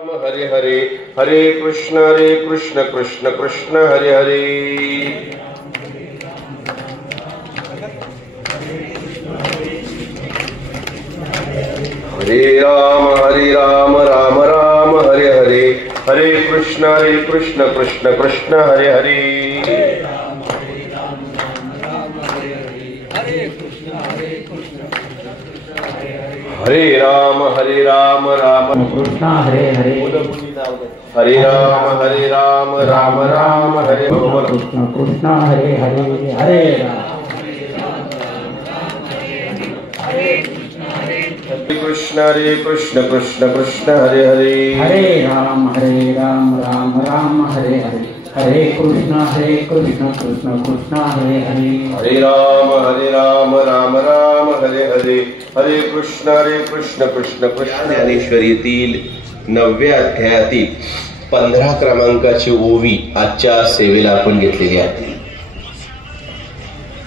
हरे हरे, हरे कृष्ण कृष्ण कृष्ण हरे हरे। हरे राम राम राम हरे हरे, हरे कृष्ण कृष्ण कृष्ण हरे हरे। हरे राम राम कृष्ण हरे हरे, हरे राम राम राम हरे कृष्ण कृष्ण हरे हरे, हरे राम कृष्ण कृष्ण कृष्ण हरे हरे। हरे राम राम राम हरे हरे, हरे कृष्ण कृष्ण कृष्ण हरे हरे। हरे राम राम राम हरे हरे, हरे कृष्ण कृष्ण कृष्ण। ज्ञानेश्वरीतील 9व्या अध्यायातील 15 क्रमांकाची ओवी आजच्या सेवेला आपण घेतलेली आहे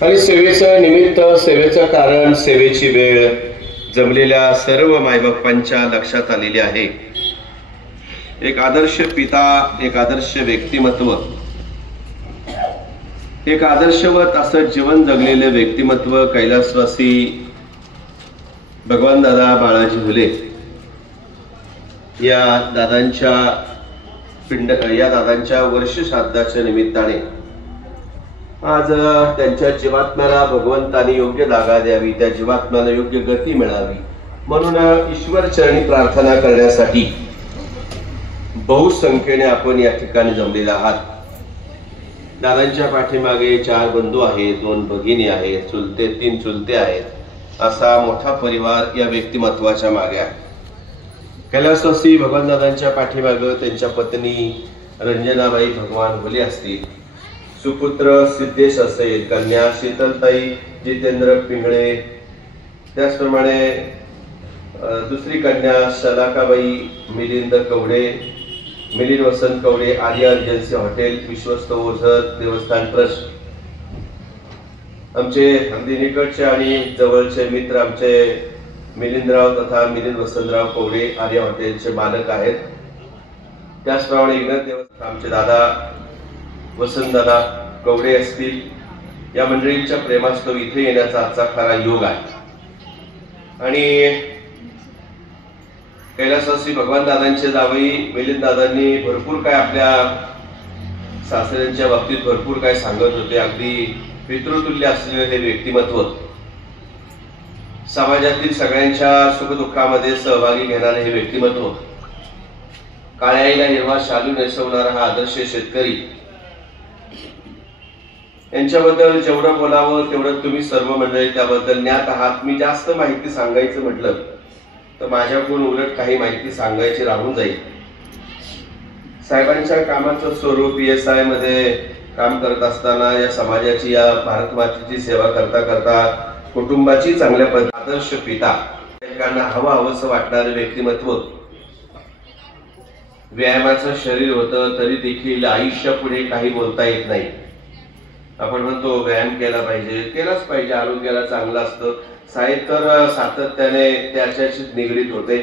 आणि सेवेचं निमित्त, सेवेचं कारण, सेवेची वेळ जमलेल्या सर्व मायबापांच्या लक्षात आलेली आहे। एक आदर्श पिता, एक आदर्श व्यक्तिमत्व, एक आदर्शवत असं जीवन जगलेले व्यक्तिमत्व कैलासवासी भगवान दादा बाळाजी हुले या दादांच्या वर्ष श्राद्धाच्या निमित्ताने आज त्यांच्या जीवात्म्याला भगवंताने योग्य जागा द्यावी, त्या जीवात्म्याला योग्य गती मिळावी म्हणून ईश्वर चरणी प्रार्थना करण्यासाठी बहुसंख्येने आपण या ठिकाणी जमलेले आहात। दादांच्या पाठीमागे 4 बंधू आहेत, 2 भगिनी आहेत, 3 चुलते आहेत, असा मोठा परिवार या व्यक्तिमत्वाच्या मागे आहे। कैलासवासी भगवान दादांच्या पाठीमागे त्यांच्या पत्नी रंजनाबाई भगवान हुले असतील, सुपुत्र सिद्धेश असेल, कन्या शीतलताई जितेंद्र पिंगळे, त्याचप्रमाणे दुसरी कन्या शलाकाबाई मिलिंद कवडे, मिलिंद वसंत कवडे, आर्या एजन्सी हॉटेल, विश्वस्त ओझर देवस्थान ट्रस्ट। आमचे अगदी निकटचे आणि जवळचे मित्र आमचे मिलिंदराव तथा मिलिंद वसंतराव कवडे आर्या हॉटेलचे मालक आहेत। त्याचप्रमाणे इग्नत देवस्थान आमचे दादा वसंतदादा कवडे असतील। या मंडळींच्या प्रेमास्तव इथे येण्याचा आजचा खरा योग आहे आणि कैलासवासी भगवान दादांचे जावई मिलिंद दादांनी भरपूर काय आपल्या सासऱ्यांच्या बाबतीत भरपूर काय सांगत होते। अगदी पितृतुल्य असलेले हे व्यक्तिमत्व, समाजातील सगळ्यांच्या सुखदुःखामध्ये सहभागी घेणारे हे व्यक्तिमत्व, काळ्या आईला हिरवा शालू नेसवणारा हा आदर्श शेतकरी, यांच्याबद्दल जेवढं बोलावं तेवढं तुम्ही सर्व मंडळी त्याबद्दल ज्ञात आहात। मी जास्त माहिती सांगायचं म्हटलं तर माझ्याकडून उलट काही माहिती सांगायची राहून जाईल। साहेबांच्या कामाचं स्वरूप PSI मध्ये काम करत असताना, या समाजाची, या भारत मातेची सेवा करता करता, कुटुंबाची चांगल्या पद्धतीने आदर्श पिता, एकांना हवंसं वाटणारे व्यक्तिमत्व, व्यायामाचं शरीर होतं तरी देखील आयुष्य पुढे काही बोलता येत नाही। आपण म्हणतो व्यायाम केला पाहिजे, केलाच पाहिजे, आरोग्याला चांगलं असतं। साहेब तर सातत्याने त्याच्याशी निगडीत होते।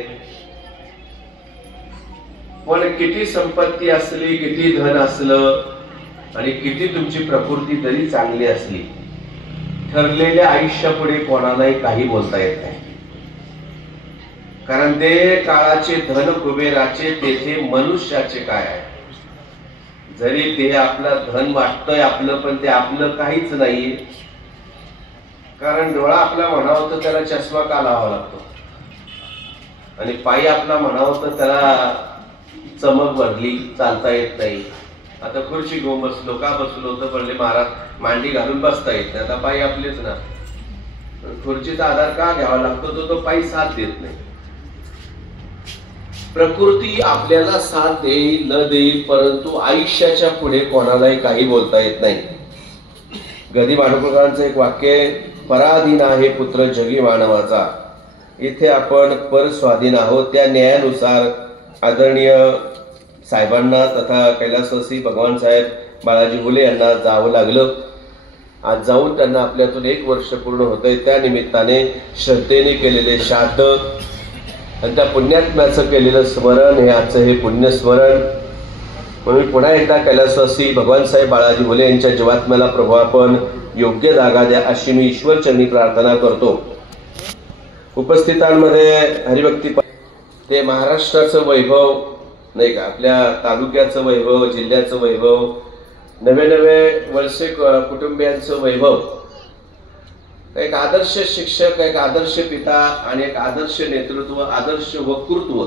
पण किती संपत्ती असली, किती धन असलं आणि किती तुमची प्रकृती जरी चांगली असली, ठरलेल्या आयुष्यापुढे कोणालाही काही बोलता येत नाही। कारण ते काळाचे धन कुबेराचे, तेथे मनुष्याचे काय आहे। जरी ते आपलं धन वाटतंय आपलं, पण ते आपलं काहीच नाही। कारण डोळा आपला म्हणावं तर त्याला चष्मा का लावावा लागतो आणि पायी आपला म्हणावं तर त्याला चमक भरली, चालता येत नाही। आता खुर्ची घेऊन बसलो, का बसलो तर पडले महाराज मांडी घालून बसता येत नाही, आता पायी आपलेच ना, खुर्चीचा आधार का घ्यावा लागतो तो पायी साथ देत नाही। प्रकृती आपल्याला साथ देईल न देईल, परंतु आयुष्याच्या पुढे कोणालाही काही बोलता येत नाही। गदी माडगुळकरांचं एक वाक्य, पराधीन आहे पुत्र जगी मानवाचा, इथे आपण परस्वाधीन आहोत। त्या न्यायानुसार आदरणीय साहेबांना तथा कैलासवासी भगवान साहेब बाळाजी हुले यांना जावं लागलं। आज जाऊन त्यांना आपल्यातून 1 वर्ष पूर्ण होतंय। त्या निमित्ताने श्रद्धेने केलेले श्राद्ध आणि त्या पुण्यात्म्याचं केलेलं स्मरण हे आजचं हे पुण्यस्मरण. म्हणून मी पुन्हा एकदा कैलासवासी भगवानसाहेब बाळाजी भोले यांच्या जीवात्म्याला प्रभू आपण योग्य जागा द्या अशी मी ईश्वरचरणी प्रार्थना करतो. उपस्थितांमध्ये हरिभक्ती ते महाराष्ट्राचं वैभव नाही का, आपल्या तालुक्याचं वैभव, जिल्ह्याचं वैभव, नवे नवे वळसे कुटुंबियांचं वैभव, एक आदर्श शिक्षक, एक आदर्श पिता आणि एक आदर्श नेतृत्व, आदर्श वक्तृत्व.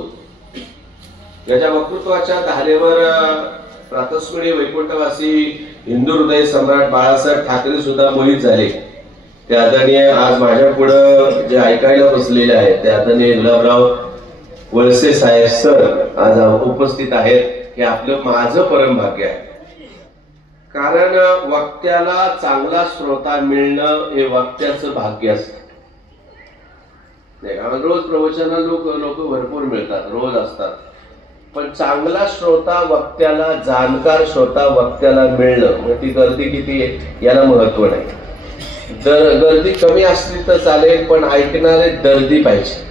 याच्या वक्तृत्वाच्या धारेवर प्रातस्मरणीय वैकुंठवासी हिंदू हृदय सम्राट बाळासाहेब ठाकरे सुद्धा मोहित झाले. ते आदरणीय आज माझ्या पुढं जे ऐकायला बसलेले आहेत ते आदरणीय गुलाबराव वळसे साहेब सर आज उपस्थित आहेत. हे आपलं माझं परम भाग्य आहे. कारण वक्त्याला चांगला श्रोता मिळणं हे वक्त्याचं भाग्य असतं. रोज प्रवचनाला लोक भरपूर मिळतात, रोज असतात, पण चांगला श्रोता वक्त्याला, जाणकार श्रोता वक्त्याला मिळणं म्हणजे ती गर्दी किती आहे याला महत्व नाही. गर्दी कमी असली तर चालेल, पण ऐकणारे दर्दी पाहिजे.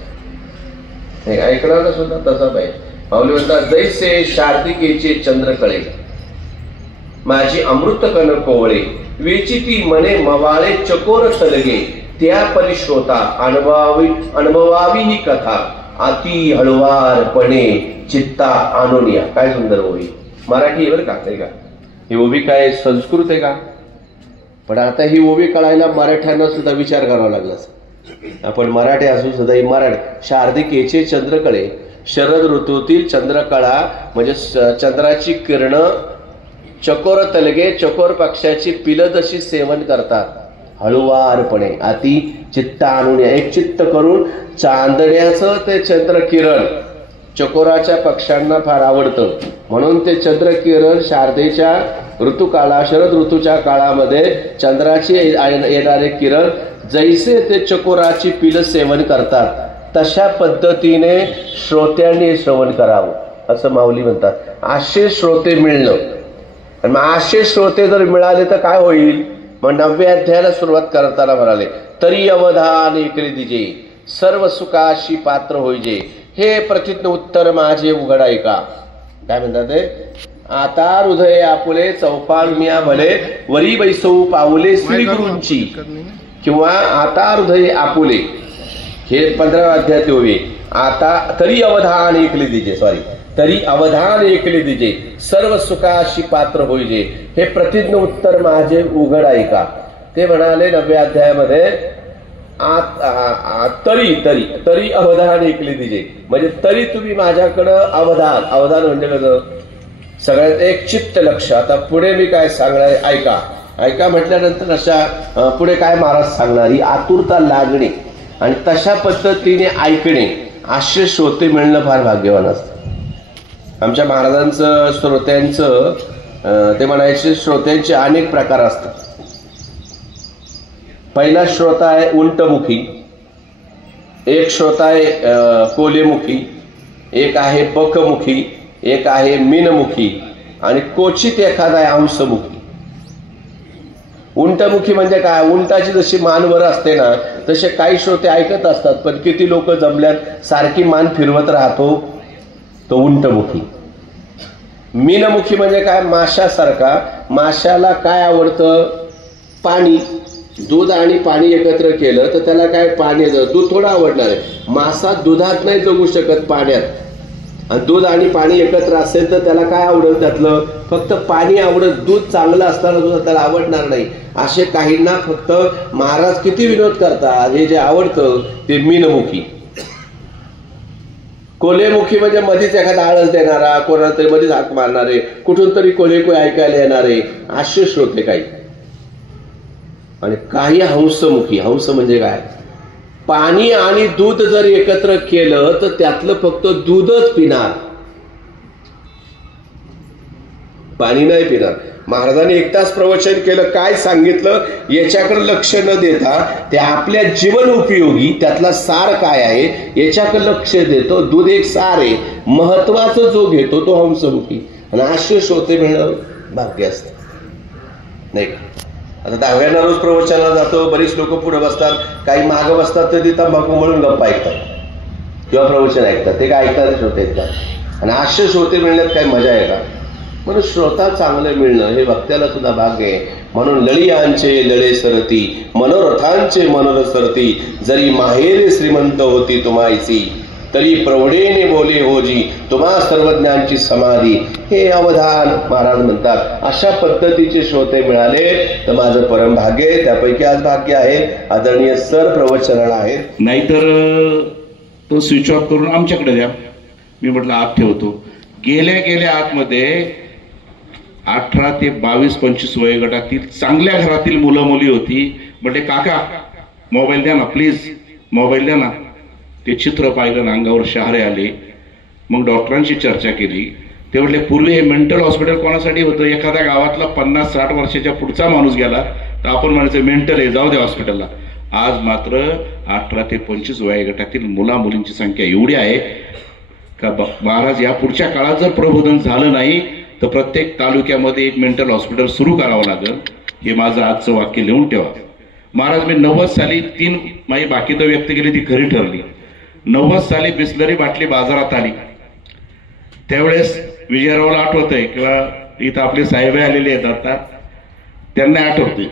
ऐकणारा सुद्धा तसा पाहिजे. पावले म्हणतात, जैसे शार्दिकेचे चंद्र कळे, माझी अमृत कण कोवळे, विचिती मने मवाळे चकोर तलगे, त्या परिश्रोता अनुभवावी ही कथा, अति हळवारपणे चित्ता आणोनिया. काय सुंदर ओवी. मराठी बरं का, नाही का, ही ओवी काय संस्कृत आहे का? पण आता ही ओवी कळायला मराठ्यांना सुद्धा विचार करावा लागला. आपण मराठी असू सुद्धा ही मराठी. शार्दिकेचे चंद्रकळे, शरद ऋतूतील चंद्रकळा म्हणजे चंद्राची किरण, चकोर तलगे, चकोर पक्षाची पिलं जशी सेवन करतात हळुवारपणे, अति चित्त आणून, एक चित्त करून चांदण्याचं ते चंद्रकिरण चकोराच्या पक्ष्यांना फार आवडतं. म्हणून ते चंद्रकिरण शारदेच्या ऋतुकाळा, शरद ऋतूच्या काळामध्ये चंद्राची येणारे किरण जैसे ते चकोराची पिलं सेवन करतात तशा पद्धतीने श्रोत्यांनी श्रवण करावं असं माऊली म्हणतात. असे श्रोते मिळणं. आणि मग असे श्रोते जर मिळाले तर काय होईल? मग 9व्या अध्यायाला सुरुवात करताना म्हणाले, तरी अवधान ऐकले दिजे, सर्व सुखाशी पात्र होईजे, हे प्रतिज्ञ उत्तर माझे उघड ऐका. काय म्हणतात ते? आता हृदय आपुले चौपाल मिया भले, वरी बैसऊ पाऊले श्री गुरूंची, किंवा आता हृदय आपुले, हे 15व्या अध्यायात होवे. आता तरी अवधान ऐकले दिजे, तरी अवधान ऐकले दिजे, सर्व सुखाशी पात्र होईजे, हे प्रतिज्ञ उत्तर माझे उघड ऐका. ते म्हणाले 9व्या अध्यायामध्ये तरी तरी तरी अवधान ऐकले दिजे, म्हणजे तरी तुम्ही माझ्याकडं अवधान, अवधान म्हणजे सगळ्यात एक चित्त लक्ष. आता पुढे मी काय सांगणार ऐका. ऐका म्हटल्यानंतर अशा पुढे काय महाराज सांगणार, ही आतुरता लागणे आणि तशा पद्धतीने ऐकणे, असे श्रोते मिळणं फार भाग्यवान असतं. आमच्या महाराजांचं श्रोत्यांचं ते म्हणायचे, श्रोत्यांचे अनेक प्रकार असतात. पहिला श्रोता आहे उंटमुखी, एक श्रोता आहे कोलेमुखी, एक आहे बकमुखी, एक आहे मीनमुखी आणि क्वचित एखादा आहे अंशमुखी. उंटमुखी म्हणजे काय? उंटाची जशी मान वर असते ना तसे काही श्रोते ऐकत असतात, पण किती लोक जमल्यात सारखी मान फिरवत राहतो, तो उंटमुखी. मीनमुखी म्हणजे काय? माशासारखा. माशाला काय आवडतं? पाणी. दूध आणि पाणी एकत्र केलं तर त्याला काय? पाणी. दूध थोडं आवडणार आहे. मासा दुधात नाही जगू शकत, पाण्यात. आणि दूध आणि पाणी एकत्र असेल तर त्याला काय आवडेल? त्यातलं फक्त पाणी आवडत. दूध चांगलं असताना सुद्धा त्याला आवडणार नाही. असे काहींना फक्त महाराज किती विनोद करतात, हे जे आवडतं ते मीनमुखी. कोलेमुखी म्हणजे मधीच एखादा आळस देणारा, कोणाला तरी मधीच हाक मारणारे, कुठून तरी कोले ऐकायला येणारे, असे श्रोते काही. आणि काही हंसमुखी. हंस म्हणजे काय? पाणी आणि दूध जर एकत्र केलं तर त्यातलं फक्त दूधच पिणार, पाणी नाही पिणार. महाराजांनी एक तास प्रवचन केलं, काय सांगितलं याच्याकडे लक्ष न देता ते आपल्या जीवन उपयोगी त्यातला सार काय आहे याच्याकडे लक्ष देतो. दूध एक सार आहे, महत्वाचं जो घेतो तो हंसमुखी. आणि असे श्रोते मिळणं भाग्य असतं, नाही का? आता 10व्याला रोज प्रवचनाला जातो, बरीच लोक पुढे बसतात, काही मागं बसतात, तर ती तंबाखू म्हणून गप्पा ऐकतात. किंवा प्रवचन ऐकतात, ते काय ऐकणारे श्रोते आहेत का? आणि असे श्रोते मिळण्यात काय मजा आहे का? म्हणून श्रोता चांगलं मिळणं हे वक्त्याला सुद्धा भाग्य आहे. म्हणून लळियांचे लळे सरती, मनोरथांचे मनोरथ सरती, जरी माहेरे श्रीमंत होती तुम्हायसी, तरी प्रौढेने बोले होजी तुम्हा सर्वज्ञांची समाधी. हे अवधान महाराज म्हणतात. अशा पद्धतीचे श्रोते मिळाले तर माझं परम भाग्य आहे. त्यापैकी आज भाग्य आहे आदरणीय सर प्रवचनाला आहेत. नाहीतर तो स्विच ऑफ करून आमच्याकडे द्या. मी म्हटलं आत ठेवतो. गेल्या आतमध्ये 18 ते 22-25 वयोगटातील चांगल्या घरातील मुलं मुली होती. म्हटले काका मोबाईल द्या ना प्लीज, मोबाईल द्या ना. ते चित्र पाहिलं ना अंगावर शहारे आले. मग डॉक्टरांशी चर्चा केली. ते म्हटले पूर्वी हे मेंटल हॉस्पिटल कोणासाठी होतं? एखाद्या गावातला 50-60 वर्षाच्या पुढचा माणूस गेला तर आपण म्हणायचं मेंटल आहे, जाऊ द्या हॉस्पिटलला. आज मात्र 18 ते 25 वयोगटातील मुला मुलींची संख्या एवढी आहे का महाराज या पुढच्या काळात जर प्रबोधन झालं नाही तर प्रत्येक तालुक्यामध्ये एक मेंटल हॉस्पिटल सुरू करावं लागेल. हे माझं आजचं वाक्य लिहून ठेवा. महाराज मी 90 साली 3 माझी बाकी तर व्यक्त केली ती खरी ठरली. 90 साली बिस्लरी बाटली बाजारात आली. त्यावेळेस विजयरावला आठवत आहे किंवा इथं आपले साहेब आलेले आहेत आता, त्यांना आठवते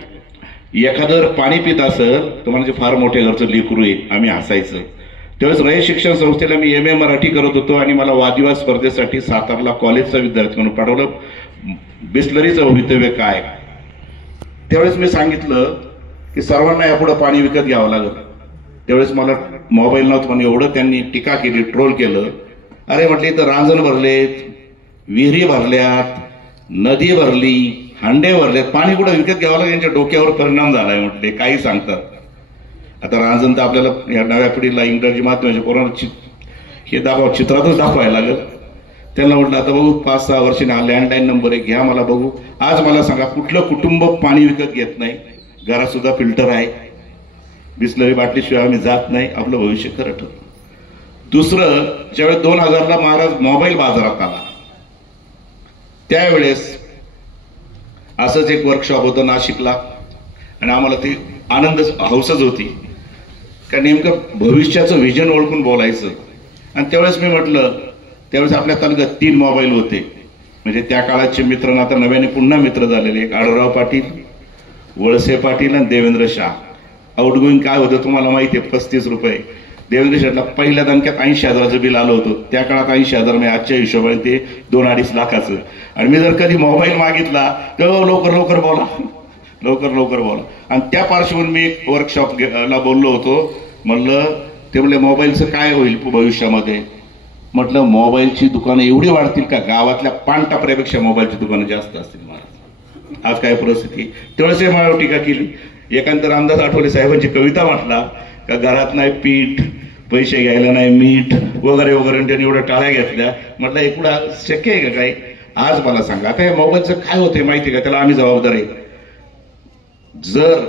एखादं पाणी पित असेल तर म्हणजे फार मोठे घरचं लेकरू आहे आम्ही हसायचं. त्यावेळेस रयत शिक्षण संस्थेला मी MA मराठी करत होतो आणि मला वादविवाद स्पर्धेसाठी सातारला कॉलेजचा विद्यार्थी म्हणून पाठवलं. बिस्लरीचं भवितव्य काय? त्यावेळेस मी सांगितलं की सर्वांना यापुढे पाणी विकत घ्यावं लागेल. त्यावेळेस मला मोबाईल नव्हतं पण एवढं त्यांनी टीका केली, ट्रोल केलं. अरे म्हटले इथं रांजण भरलेत, विहिरी भरल्यात, नदी भरली, हांडे भरलेत, पाणी कुठं विकत घ्यावं लागेल? यांच्या डोक्यावर परिणाम झालाय म्हटले. काही सांगतात. आता रांजण तर आपल्याला या नव्या पिढीला इंग्रजी माध्यमाच्या पोरांना हे चित्रातच दाखवायला लागेल. त्यांना म्हटलं आता बघू 5-6 वर्षांनी हा लँडलाईन नंबर आहे, घ्या मला बघू. आज मला सांगा कुठलं कुटुंब पाणी विकत घेत नाही? घरात सुद्धा फिल्टर आहे. बिस्लरी बाटलीशिवाय आम्ही जात नाही. आपलं भविष्य खरं ठरलं. दुसरं, ज्यावेळेस 2000ला महाराज मोबाईल बाजारात आला त्यावेळेस असंच एक वर्कशॉप होतं नाशिकला आणि आम्हाला ती आनंद हौसच होती का नेमकं भविष्याचं व्हिजन ओळखून बोलायचं. आणि त्यावेळेस मी म्हटलं, त्यावेळेस आपल्या तालुक्यात 3 मोबाईल होते. म्हणजे त्या काळाचे मित्र आता नव्याने पुन्हा मित्र झालेले, एक आढळराव पाटील, वळसे पाटील आणि देवेंद्र शाह. आउटगोईंग काय होतं तुम्हाला माहिती आहे, 35 रुपये. देवेंद्र शाहला पहिल्या दणक्यात 80,000चं बिल आलं होतं. त्या काळात 80,000 म्हणजे आजच्या हिशोबाने ते 2-2.5 लाखाचं. आणि मी जर कधी मोबाईल मागितला तर लवकर लवकर बोला, लवकर लवकर बोला. आणि त्या पार्श्वभूमीवर मी एक वर्कशॉपला बोललो होतो. म्हणलं ते म्हणले मोबाईलचं काय होईल भविष्यामध्ये? म्हटलं मोबाईलची दुकानं एवढी वाढतील का? गावातल्या पानटापऱ्यापेक्षा मोबाईलची दुकानं जास्त असतील महाराज. आज काय परिस्थिती? त्यावेळेस मला टीका केली. एकांत रामदास आठवले साहेबांची कविता म्हटला का घरात नाही पीठ, पैसे घ्यायला नाही मीठ वगैरे वगैरे, त्यांनी एवढ्या टाळ्या घेतल्या. म्हटलं एवढा शक्य आहे का काही? आज मला सांगा आता या मोबाईलचं काय होतंय माहिती का? त्याला आम्ही जबाबदार आहे. जर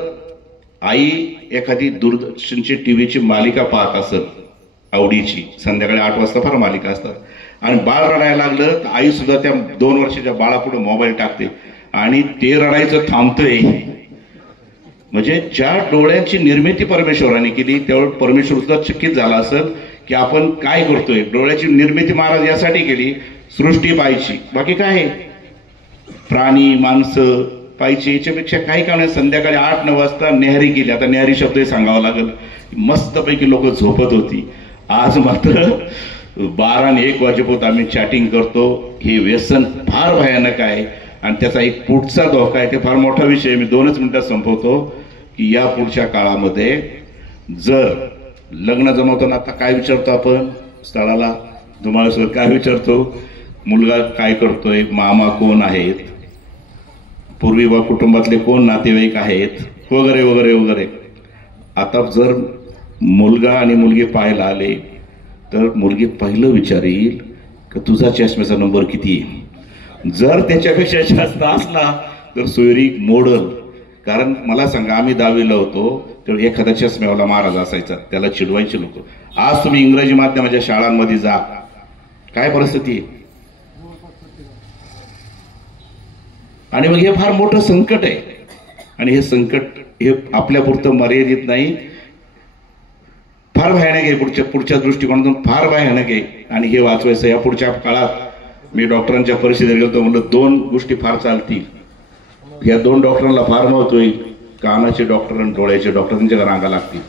आई एखादी दूरदर्शनची टीव्हीची मालिका पाहत असेल आवडीची, संध्याकाळी 8 वाजता फार मालिका असतात, आणि बाळ रडायला लागलं तर आई सुद्धा त्या 2 वर्षाच्या बाळापुढे मोबाईल टाकते आणि ते रडायचं थांबतंय. म्हणजे ज्या डोळ्यांची निर्मिती परमेश्वराने केली त्यावेळी परमेश्वर सुद्धा चकित झाला असेल की आपण काय करतोय. डोळ्याची निर्मिती महाराज यासाठी केली सृष्टी पाहायची, बाकी काय आहे? प्राणी माणसं पाहिजे याच्यापेक्षा काही कारण. संध्याकाळी 8-9 वाजता न्याहारी केली. आता न्याहारी शब्दही सांगावा लागेल. मस्तपैकी लोक झोपत होती. आज मात्र 12 आणि 1 वाजेपर्यंत आम्ही चॅटिंग करतो. हे व्यसन फार भयानक आहे आणि त्याचा एक पुढचा धोका आहे. ते फार मोठा विषय, मी 2च मिनिटात संपवतो. की या पुढच्या काळामध्ये जर लग्न जमवताना आता काय विचारतो आपण स्थळाला, धुमाळसर काय विचारतो? मुलगा काय करतोय, मामा कोण आहेत, पूर्वी वा कुटुंबातले कोण नातेवाईक आहेत, वगैरे वगैरे वगैरे. आता जर मुलगा आणि मुलगी पाहायला आले तर मुलगी पहिलं विचारील की तुझा चष्म्याचा नंबर किती आहे. जर त्याच्यापेक्षा जास्त असला तर सोयरी मोडल. कारण मला सांगा, आम्ही 10वीला होतो तेव्हा एखाद्या चष्म्यावाला महाराज असायचा, त्याला चिडवायचे लोक. आज तुम्ही इंग्रजी माध्यमाच्या शाळांमध्ये जा, काय परिस्थिती आहे. आणि मग हे फार मोठं संकट आहे. आणि हे संकट हे आपल्यापुरतं मर्यादित नाही, फार भयानक आहे, पुढच्या दृष्टिकोनातून फार भयानक आहे आणि हे वाचवायचं. या पुढच्या काळात मी डॉक्टरांच्या परिषदेत गेलो म्हणलं 2 गोष्टी फार चालतील. या 2 डॉक्टरांना फार महत्व होईल, कानाचे डॉक्टर आणि डोळ्याचे डॉक्टर त्यांच्या रांगा लागतील.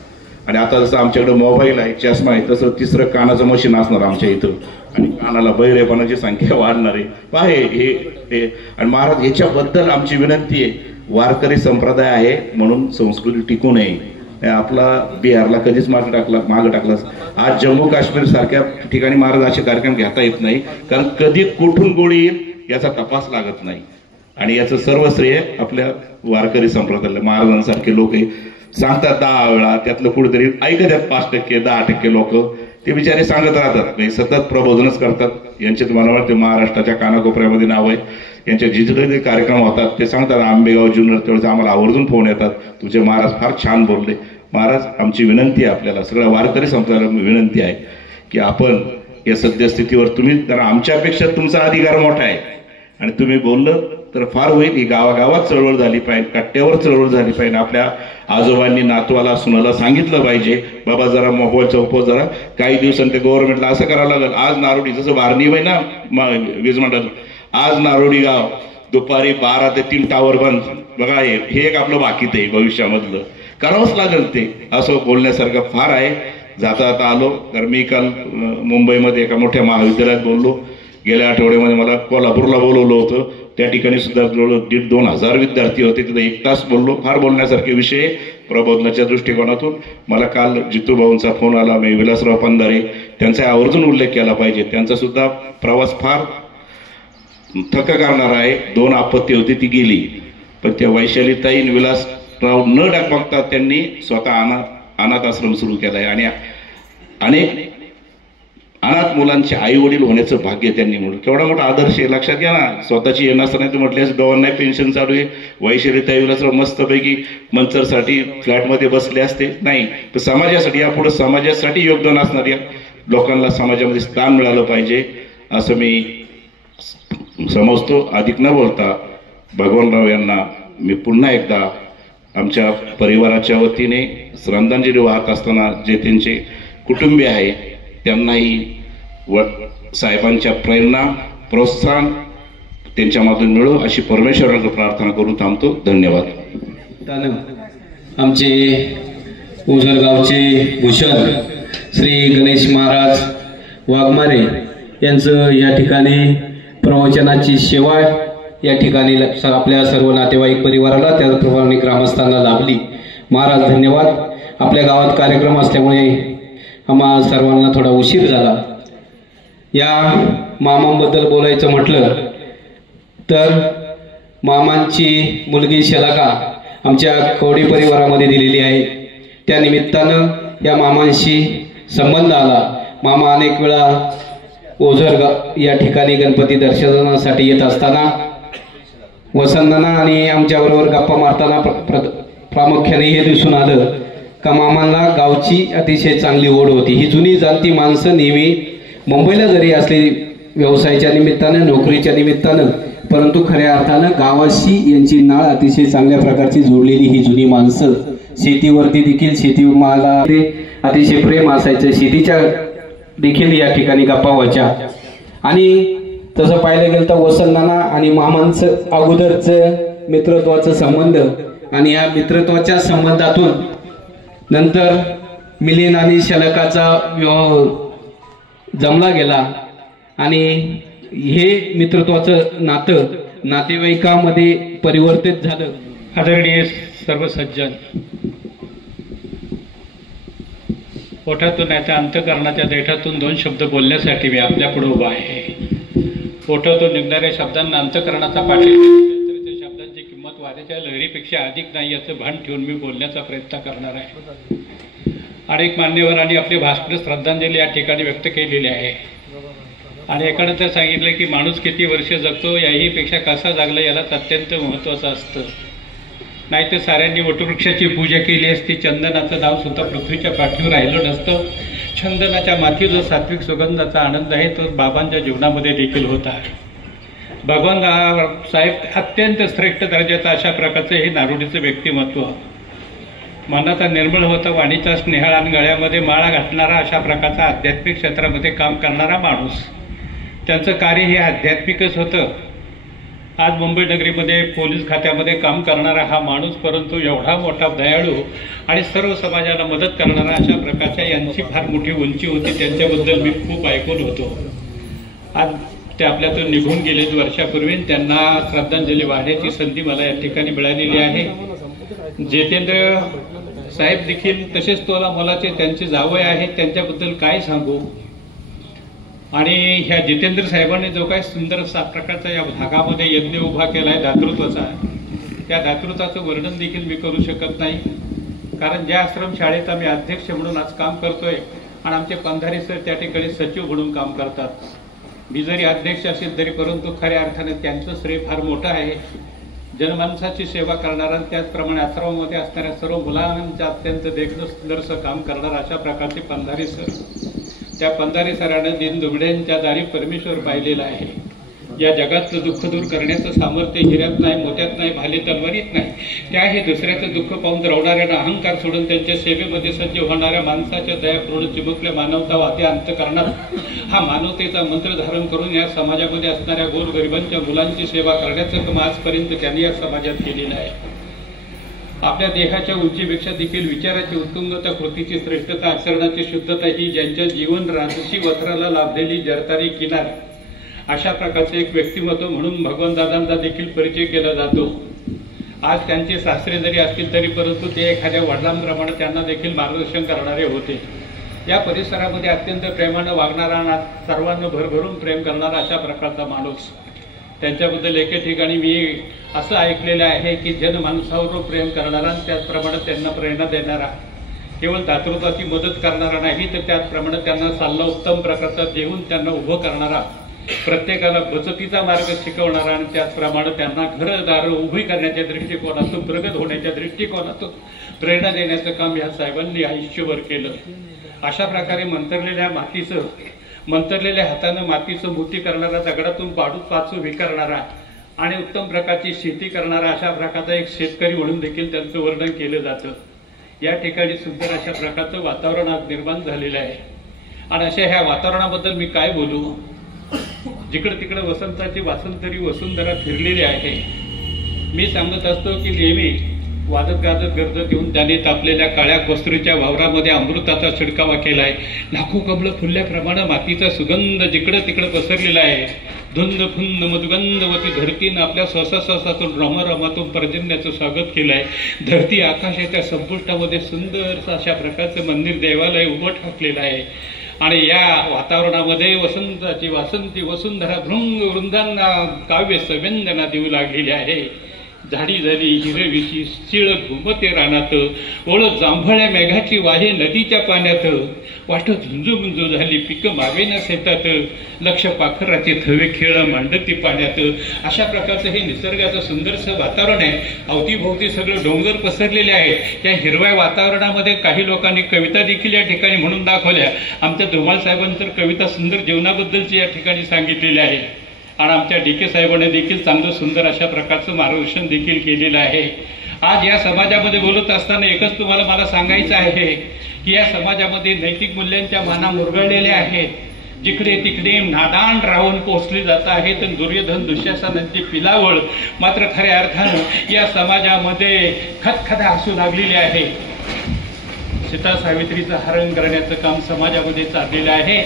आणि आता जसं आमच्याकडे मोबाईल आहे, चष्मा आहे, तसं 3रं कानाचं मशीन असणार आमच्या इथं आणि कानाला बहिरेपणाची संख्या वाढणार आहे. हे आणि महाराज याच्याबद्दल आमची विनंती आहे, वारकरी संप्रदाय आहे म्हणून संस्कृती टिकू नये. आपला बिहारला कधीच मागे टाकला. आज जम्मू काश्मीर सारख्या ठिकाणी महाराज असे कार्यक्रम घेता येत नाही, कारण कधी कुठून गोळी येईल याचा तपास लागत नाही. आणि याचं सर्व श्रेय आपल्या वारकरी संप्रदायाला. महाराजांसारखे लोक सांगतात 10 वेळा, त्यातलं कुठेतरी ऐकतात 5%, 10% लोक ते बिचारे सांगत राहतात, सतत प्रबोधनच करतात. यांचे मला वाटते महाराष्ट्राच्या कानाकोपऱ्यामध्ये नाव आहे. यांचे जिथे कार्यक्रम होतात ते सांगतात, आंबेगाव जुन्नर तेवढे आम्हाला आवर्जून फोन येतात, तुझे महाराज फार छान बोलले. महाराज आमची विनंती आहे, आपल्याला सगळ्या वारकरी संप्रदायाला विनंती आहे की आपण या सद्यस्थितीवर तुम्ही, कारण आमच्यापेक्षा तुमचा अधिकार मोठा आहे आणि तुम्ही बोललं तर फार होईल. ही गावागावात चळवळ झाली पाहिजे, कट्ट्यावर चळवळ झाली पाहिजे. आपल्या आजोबांनी नातवाला सुनाला सांगितलं पाहिजे, बाबा जरा मोबाईलचा उपयोग जरा काही दिवसांनी गव्हर्नमेंटला असं करावं लागेल. आज नारोडी जसं बारणी आहे ना वीज मंडळ, आज नारोडी गाव दुपारी 12 ते 3 टावर बंद. बघा हे एक आपलं बाकीत आहे, भविष्यामधलं करावंच लागेल. ते असं बोलण्यासारखं फार आहे. जाता जाता आलो, कारण मी काल मुंबईमध्ये एका मोठ्या महाविद्यालयात बोललो. गेल्या आठवड्यामध्ये मला कोल्हापूरला बोलवलं होतं, त्या ठिकाणी सुद्धा 1,500-2,000 हजार विद्यार्थी होते. तिथे 1 तास बोललो. फार बोलण्यासारखे विषय प्रबोधनाच्या दृष्टिकोनातून. मला काल जितू भाऊंचा फोन आला, मी विलासराव पंधारे त्यांचा आवर्जून उल्लेख केला पाहिजे. त्यांचा सुद्धा प्रवास फार थक्क करणारा आहे. 2 आपत्ती होती, ती गेली, पण त्या वैशालीताई विलासराव न डगमगता त्यांनी स्वतः अनाथ आश्रम सुरू केला आहे आणि अनेक अनाथ मुलांचे आई वडील होण्याचं भाग्य त्यांनी म्हणून. केवढा मोठा आदर्श आहे, लक्षात घ्या ना. स्वतःची येणार नाही तर म्हटल्यास गव्हर्नर पेन्शन चालू आहे. वैशालीताई विलासराव मस्तपैकी मंचरसाठी फ्लॅटमध्ये बसले असते नाही, तर समाजासाठी यापुढे समाजासाठी योगदान असणाऱ्या लोकांना समाजामध्ये स्थान मिळालं पाहिजे असं मी समजतो. अधिक न बोलता भगवानराव यांना मी पुन्हा एकदा आमच्या परिवाराच्या वतीने श्रद्धांजली वाहत असताना जे त्यांचे कुटुंबीय आहे त्यांनाही साहेबांच्या प्रेरणा प्रोत्साहन त्यांच्यामधून मिळो अशी परमेश्वराला प्रार्थना करून थांबतो. धन्यवाद. आमचे ओझरगावचे भूषण श्री गणेश महाराज वाघमारे यांचं या ठिकाणी प्रवचनाची सेवा या ठिकाणी आपल्या सर्व नातेवाईक परिवाराला त्याचप्रमाणे ग्रामस्थांना लाभली. महाराज धन्यवाद. आपल्या गावात कार्यक्रम असल्यामुळे आम्हा सर्वांना थोडा उशीर झाला. या मामांबद्दल बोलायचं म्हटलं तर मामांची मुलगी शलाका आमच्या कवडी परिवारामध्ये दिलेली आहे. त्या निमित्तानं या मामांशी संबंध आला. मामा अनेक वेळा ओझरगाव या ठिकाणी गणपती दर्शनासाठी येत असताना वसंतना आणि आमच्याबरोबर गप्पा मारताना प्रामुख्याने हे दिसून आलं का मामांना गावची अतिशय चांगली ओढ होती. ही जुनी जाणती माणसं नेहमी मुंबईला जरी असली व्यवसायाच्या निमित्तानं नोकरीच्या निमित्तानं, परंतु खऱ्या अर्थानं गावाशी यांची नाळ अतिशय चांगल्या प्रकारची जोडलेली ही जुनी माणसं. शेतीवरती देखील शेतीमाला ते अतिशय प्रेम असायचं. शेतीच्या देखील या ठिकाणी गप्पा व्हायच्या. आणि तसं पाहायला गेलं तर वसंतना आणि मामांचं अगोदरचं मित्रत्वाचं संबंध आणि या मित्रत्वाच्या संबंधातून नंतर मिलिंद आणि शलकाचा विवाह जमला गेला आणि हे मित्रत्वाचं नातं नातेवाईकामध्ये परिवर्तित झालं. आदरणीय सर्व सज्जन, ओठातून याच्या अंतःकरणाच्या देठातून 2 शब्द बोलण्यासाठी मी आपल्यापुढे उभा आहे. ओठातून निघणाऱ्या शब्दांना अंतःकरणाचा पाठीशी शब्दांची किंमत वाऱ्याच्या लहरीपेक्षा अधिक नाही याचं भान ठेवून मी बोलण्याचा प्रयत्न करणार आहे. अनेक मान्यवर आणि आपली भाषण श्रद्धांजली या ठिकाणी व्यक्त केलेली आहे. आणि एकानं तर सांगितलं की माणूस किती वर्ष जगतो याहीपेक्षा कसा जगला यालाच अत्यंत महत्त्वाचं असतं. नाही तर साऱ्यांनी वटवृक्षाची पूजा केली असती, चंदनाचं नाव सुद्धा पृथ्वीच्या पाठीवर राहिलं नसतं. चंदनाच्या माथी जो सात्विक सुगंधाचा आनंद आहे तो बाबांच्या जीवनामध्ये देखील होता. भगवान साहेब अत्यंत श्रेष्ठ दर्जाचं अशा प्रकारचं हे नारोडीचं व्यक्तिमत्व. मनाचा निर्मळ होता, वाणीचा स्नेहळ आणि गळ्यामध्ये माळा घातणारा, अशा प्रकारचा आध्यात्मिक क्षेत्रामध्ये काम करणारा माणूस. त्यांचं कार्य हे आध्यात्मिकच होतं. आज मुंबई नगरीमध्ये पोलीस खात्यामध्ये काम करणारा हा माणूस, परंतु एवढा मोठा दयाळू आणि सर्व समाजाला मदत करणारा, अशा प्रकारच्या यांची फार मोठी उंची होती. त्यांच्याबद्दल मी खूप ऐकून होतो. आज ते आपल्यातून निघून गेले वर्षापूर्वी. त्यांना श्रद्धांजली वाहण्याची संधी मला या ठिकाणी मिळालेली आहे. जितेंद्र साहेब देखील तसेच तोला मोलाचे त्यांचे जावई आहेत. त्यांच्याबद्दल काय सांगू. आणि ह्या जितेंद्र साहेबांनी जो काही सुंदर असा प्रकारचा या भागामध्ये यज्ञ उभा केलाय दातृत्वाचा, त्या दातृत्वाचं वर्णन देखील मी करू शकत नाही. कारण ज्या आश्रमशाळेत आम्ही अध्यक्ष म्हणून आज काम करतोय आणि आमचे पंधारे सर त्या ठिकाणी सचिव म्हणून काम करतात. मी जरी अध्यक्ष असेल तरी परंतु खऱ्या अर्थाने त्यांचं श्रेय फार मोठं आहे. जनमानसाची सेवा करणारा, त्याचप्रमाणे आश्रमामध्ये असणाऱ्या सर्व मुलांचं अत्यंत देखणं सुंदरसं काम करणारा अशा प्रकारचे पंधारे सर. त्या पंधारे सरानं दिनदुबळ्यांच्या दारी परमेश्वर पाहिलेला आहे. या जगातलं दुःख दूर करण्याचं सामर्थ्य हिऱ्यात नाही, मोत्यात नाही, भाले तलवारीत नाही. त्या हे दुसऱ्याचं दुःख पाहून द्रवणाऱ्यांना अहंकार सोडून त्यांच्या सेवेमध्ये सज्ज होणाऱ्या माणसाच्या दयापूर्ण चिमुकल्या मानवता वात्या अंतकरणात हा मानवतेचा मंत्र धारण करून या समाजामध्ये असणाऱ्या गोरगरिबांच्या मुलांची सेवा करण्याचं काम आजपर्यंत त्यांनी या समाजात केलेलं आहे. आपल्या देहाच्या उंचीपेक्षा देखील विचाराची उत्तुंगता, कृतीची श्रेष्ठता, आचरणाची शुद्धता ही ज्यांच्या जीवन राजसी वस्त्राला लाभलेली जरतारी किनार, अशा प्रकारचे एक व्यक्तिमत्व म्हणून भगवान दादांचा देखील परिचय केला जातो. आज त्यांचे सासरे जरी असतील तरी परंतु ते एखाद्या वडिलांप्रमाणे त्यांना देखील मार्गदर्शन करणारे होते. या परिसरामध्ये अत्यंत प्रेमानं वागणारा, सर्वांना भरभरून प्रेम करणारा अशा प्रकारचा माणूस. त्यांच्याबद्दल एके ठिकाणी मी असं ऐकलेलं आहे की जनमानसावर प्रेम करणारा आणि त्याचप्रमाणे त्यांना प्रेरणा देणारा, केवळ दातृत्वाची मदत करणारा नाही तर त्याचप्रमाणे त्यांना सल्ला उत्तम प्रकारचा देऊन त्यांना उभं करणारा, प्रत्येकाला बचतीचा मार्ग शिकवणारा आणि त्याचप्रमाणे त्यांना घरदार उभी करण्याच्या दृष्टिकोनातून, प्रगत होण्याच्या दृष्टिकोनातून प्रेरणा देण्याचं काम या साहेबांनी आयुष्यभर केलं. अशा प्रकारे मंतरलेल्या हातानं मातीचं मूर्ती करणारा, दगडातून पाचू विकरणारा आणि उत्तम प्रकारची शेती करणारा अशा प्रकारचा एक शेतकरी म्हणून देखील त्यांचं वर्णन केलं जातं. या ठिकाणी सुंदर अशा प्रकारचं वातावरण आज निर्माण झालेलं आहे. आणि अशा ह्या वातावरणाबद्दल मी काय बोलू. जिकडे तिकडे वसंताची वासंतरी वसुंधरा फिरलेली आहे. मी सांगत असतो की नेहमी वाजत गाजत गरजत येऊन त्याने तापलेल्या काळ्या कस्तुरीच्या वावरामध्ये अमृताचा छिडकावा केलाय. लाखो कमळ फुलल्याप्रमाणे मातीचा सुगंध जिकडे तिकडे पसरलेला आहे. धुंद फुंद मधुगंधवती धरतीनं आपल्या स्वसासातून रमरमातून पर्जन्याचं स्वागत केलंय. धरती आकाशाच्या संपुष्टामध्ये सुंदर अशा प्रकारचं मंदिर देवालय उभं ठाकलेलं आहे. आणि या वातावरणामध्ये वसंताची वासंती वसुंधरा भृंग वृंदांना काव्य संवेदना देऊ लागलेली आहे. झाडी झाली हिरवीची शिळ घुमते रानात, ओळख जांभळ्या मेघाची वाहे नदीच्या पाण्यात, वाट झुंजू झाली पिकं मावेना शेतात, लक्ष पाखराचे थवे खेळ मांडती पाण्यात. अशा प्रकारचं हे निसर्गाचं सुंदरसं वातावरण आहे. अवतीभोवती सगळं डोंगर पसरलेले आहेत. त्या हिरव्या वातावरणामध्ये काही लोकांनी कविता देखील या ठिकाणी म्हणून दाखवल्या. आमच्या धुमाळ साहेबांनी तर कविता सुंदर जीवनाबद्दलची या ठिकाणी सांगितलेली आहे. आणि आमच्या DK साहेबांनी देखील चांगलं सुंदर अशा प्रकारचं मार्गदर्शन देखील केलेलं आहे. आज या समाजामध्ये बोलत असताना एकच तुम्हाला मला सांगायचं आहे की या समाजामध्ये नैतिक मूल्यांच्या माना मुरगळलेल्या आहेत. जिकडे तिकडे नादान राहून पोचले जात आहेत. दुर्योधन दुःशासनाची पिलावळ मात्र खऱ्या अर्थानं या समाजामध्ये खदखदा असू लागलेली आहे. सीता सावित्रीचं हरण करण्याचं काम समाजामध्ये चाललेलं आहे.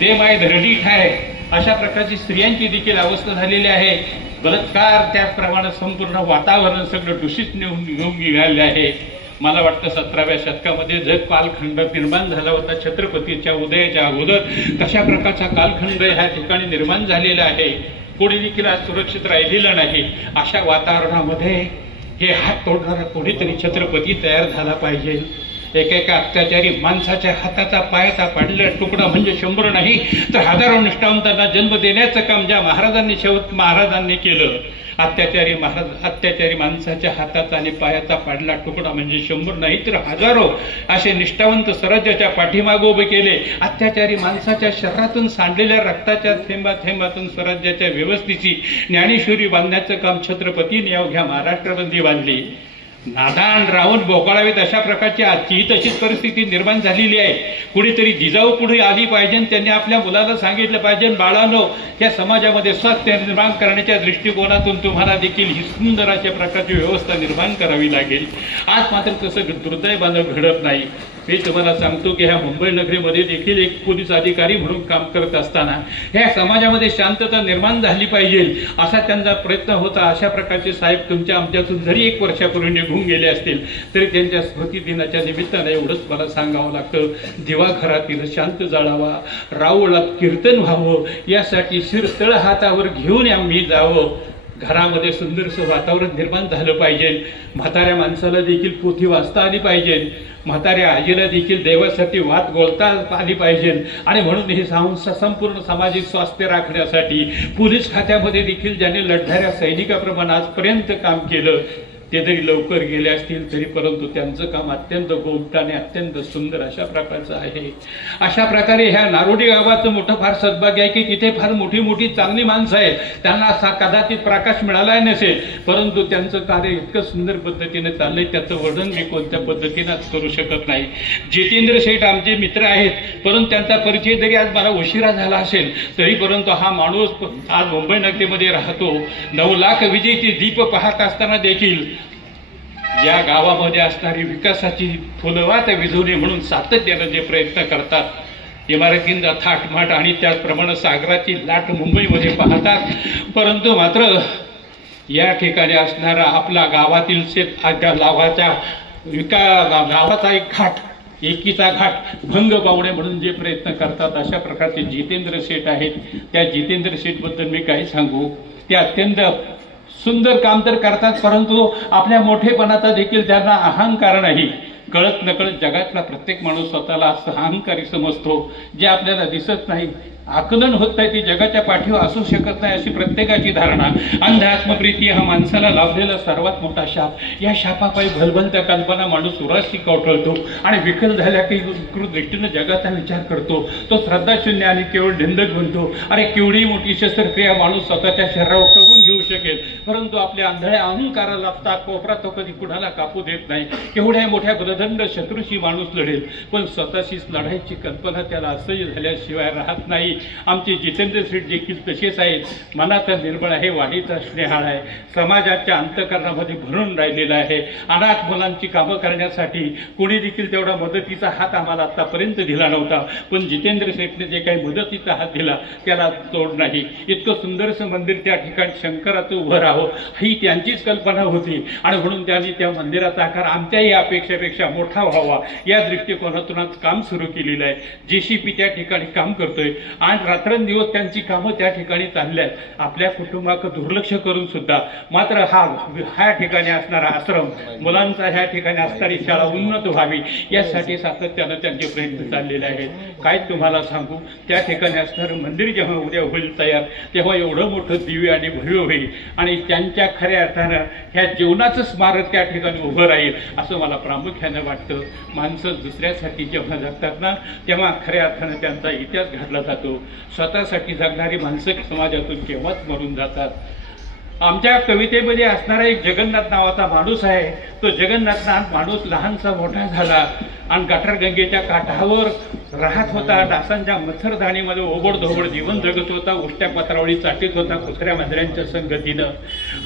दे माय धरडी ठाय अशा प्रकारची स्त्रियांची देखील अवस्था झालेली आहे. बलात्कार त्याचप्रमाणे संपूर्ण वातावरण सगळं दूषित घेऊन निघाले आहे. मला वाटतं 17व्या शतकामध्ये जग कालखंड निर्माण झाला होता छत्रपतीच्या उदयाच्या अगोदर, तशा प्रकारचा कालखंड ह्या ठिकाणी निर्माण झालेला आहे. कोणी देखील आज सुरक्षित राहिलेलं नाही. अशा वातावरणामध्ये हे हात तोडणारा कोणीतरी छत्रपती तयार झाला पाहिजे. एकेका अत्याचारी माणसाच्या हाताचा पायाचा पाडलेला तुकडा म्हणजे 100 नाही तर हजारो निष्ठावंतांना जन्म देण्याचं काम ज्या महाराजांनी केलं. अत्याचारी माणसाच्या हाताचा आणि पायाचा पाडला तुकडा म्हणजे 100 नाही तर हजारो असे निष्ठावंत स्वराज्याच्या पाठीमागे उभे केले. अत्याचारी माणसाच्या शरीरातून सांडलेल्या रक्ताच्या थेंबातून स्वराज्याच्या व्यवस्थेची ज्ञानेश्वरी बांधण्याचं काम छत्रपतीने अवघ्या महाराष्ट्रामध्ये बांधली. नादान राहून बोकाळावेत अशा प्रकारची आजची तशीच परिस्थिती निर्माण झालेली आहे. कुणीतरी जिजाऊ पुढे आली पाहिजे, त्यांनी आपल्या मुलाला सांगितलं पाहिजे, बाळांनो या समाजामध्ये स्वास्थ्य निर्माण करण्याच्या दृष्टिकोनातून तुम्हाला देखील ही सुंदर अशा प्रकारची व्यवस्था निर्माण करावी लागेल. आज मात्र तसं दुर्दैवानं घडत नाही. मी तुम्हाला सांगतो की ह्या मुंबई नगरीमध्ये देखील एक पोलीस अधिकारी म्हणून काम करत असताना ह्या समाजामध्ये शांतता निर्माण झाली पाहिजे असा त्यांचा प्रयत्न होता. अशा प्रकारचे साहेब तुमच्या आमच्यातून जरी 1 वर्षापूर्वी निघून गेले असतील तरी त्यांच्या स्मृती दिनाच्या निमित्तानं एवढंच मला सांगावं लागतं, दिवाघरातील शांत जाळावा, रावळात कीर्तन व्हावं, यासाठी शिरतळ हातावर घेऊन आम्ही जावं. घरामध्ये सुंदरसं वातावरण निर्माण झालं पाहिजे. म्हाताऱ्या माणसाला देखील पोथी वाचता आली पाहिजे, म्हाताऱ्या आजीला देखील देवासाठी वाद बोलता आली पाहिजे. आणि म्हणून हे संपूर्ण सामाजिक स्वास्थ्य राखण्यासाठी पोलीस खात्यामध्ये देखील ज्याने लढणाऱ्या सैनिकाप्रमाणे आजपर्यंत काम केलं ते जरी लवकर गेले असतील तरी परंतु त्यांचं काम अत्यंत गोप्य आणि अत्यंत सुंदर अशा प्रकारचं आहे. अशा प्रकारे ह्या नारोडी गावाचं मोठं फार सद्भाग्य आहे की तिथे फार मोठी मोठी चांगली माणसं आहेत. त्यांना असा कदाचित प्रकाश मिळाला नसेल परंतु त्यांचं कार्य इतकं सुंदर पद्धतीने चाललंय त्याचं वर्णन मी कोणत्या पद्धतीनंच करू शकत नाही. जितेंद्र शेठ आमचे मित्र आहेत परंतु त्यांचा परिचय जरी आज मला उशिरा झाला असेल तरी परंतु हा माणूस आज मुंबई नगरीमध्ये राहतो. 9 लाख विजेची दीप पाहत असताना देखील या गावामध्ये असणारी विकासाची फुलवात विझवणे म्हणून सातत्यानं जे प्रयत्न करतात, इमारतींचा थाटमाट आणि त्याचप्रमाणे सागराची लाट मुंबईमध्ये पाहतात, परंतु मात्र या ठिकाणी असणारा आपला गावातील गावाचा एक घाट, एकीचा घाट भंग पावणे म्हणून जे प्रयत्न करतात अशा प्रकारचे जितेंद्र शेठ आहेत. त्या जितेंद्र शेठबद्दल मी काय सांगू, ते अत्यंत सुंदर काम तर करतात परंतु आपल्या मोठेपणाचा देखील त्यांना अहंकार नाही. कळत नकळत जगातला प्रत्येक माणूस स्वतःला असं अहंकारी समजतो, जे आपल्याला दिसत नाही, आकलन होत नाही, ती जगाच्या पाठीवर असू शकत नाही अशी प्रत्येकाची धारणा. अंध आत्मप्रीती हा माणसाला लाभलेला सर्वात मोठा शाप. या शापापायी भलभलत्या कल्पना माणूस उराशी कवटळतो आणि विकल झाल्या की दृष्टीनं जगाचा विचार करतो. तो श्रद्धाशून्य आणि केवळ निंदक बनतो. अरे केवढी मोठी शस्त्रक्रिया माणूस स्वतःच्या शरीरावर करून घेऊ शकेल परंतु आपल्या आंधळ्या अहंकाराला कोपरा तो कधी कुणाला कापू देत नाही. केवढ्या मोठ्या प्रदंड शत्रूशी माणूस लढेल पण स्वतःशीच लढायची कल्पना त्याला असह्य झाल्याशिवाय राहत नाही. आमचे जितेंद्र शेठ देखील तसेच आहेत. मनाचा निर्मळ आहे, वाणीचा स्नेहाळ आहे, समाजाच्या अंतःकरणामध्ये भरून राहिलेला आहे. अनाथ मुलांची कामं करण्यासाठी कोणी देखील तेवढा मदतीचा हात आम्हाला आतापर्यंत दिला नव्हता पण जितेंद्र शेठने जे काही मदतीचा हात दिला त्याला तोड नाही. इतकं सुंदरसं मंदिर त्या ठिकाणी शंकराचं उभं राहावं ही त्यांचीच कल्पना होती आणि म्हणून त्यांनी त्या मंदिराचा आकार आमच्याही अपेक्षेपेक्षा मोठा व्हावा या दृष्टिकोनातून काम सुरू केलेलं आहे. JCP त्या ठिकाणी काम करतोय आणि रात्रंदिवस त्यांची कामं त्या ठिकाणी चालल्यात. आपल्या कुटुंबाकडे दुर्लक्ष करून सुद्धा मात्र ह्या ठिकाणी असणारा आश्रम, मुलांचा ह्या ठिकाणी असणारी शाळा उन्नत व्हावी यासाठी सातत्यानं त्यांचे प्रयत्न चाललेले आहेत. काय तुम्हाला सांगू, त्या ठिकाणी असणारं मंदिर जेव्हा उद्या होईल तयार तेव्हा एवढं मोठं दिव्य आणि भव्य होईल आणि त्यांच्या खऱ्या अर्थानं ह्या जीवनाचं स्मारक त्या ठिकाणी उभं राहील असं मला प्रामुख्यानं वाटतं. माणसं दुसऱ्यासाठी जेव्हा जगतात ना तेव्हा खऱ्या अर्थानं त्यांचा इतिहास घडला जातो. स्वतःसाठी जगणारी माणसं समाजातून केव्हाच मरून जातात. आमच्या कवितेमध्ये असणारा एक जगन्नाथ नावाचा माणूस आहे. तो जगन्नाथ माणूस लहानसा मोठा झाला आणि गटारगंगेच्या काठावर राहत होता. डासांच्या मच्छरदाणीमध्ये ओबडधोबड जीवन जगत होता. उष्ट्या पत्रावळी चाटीत होता कुत्र्या मांजऱ्यांच्या संगतीनं.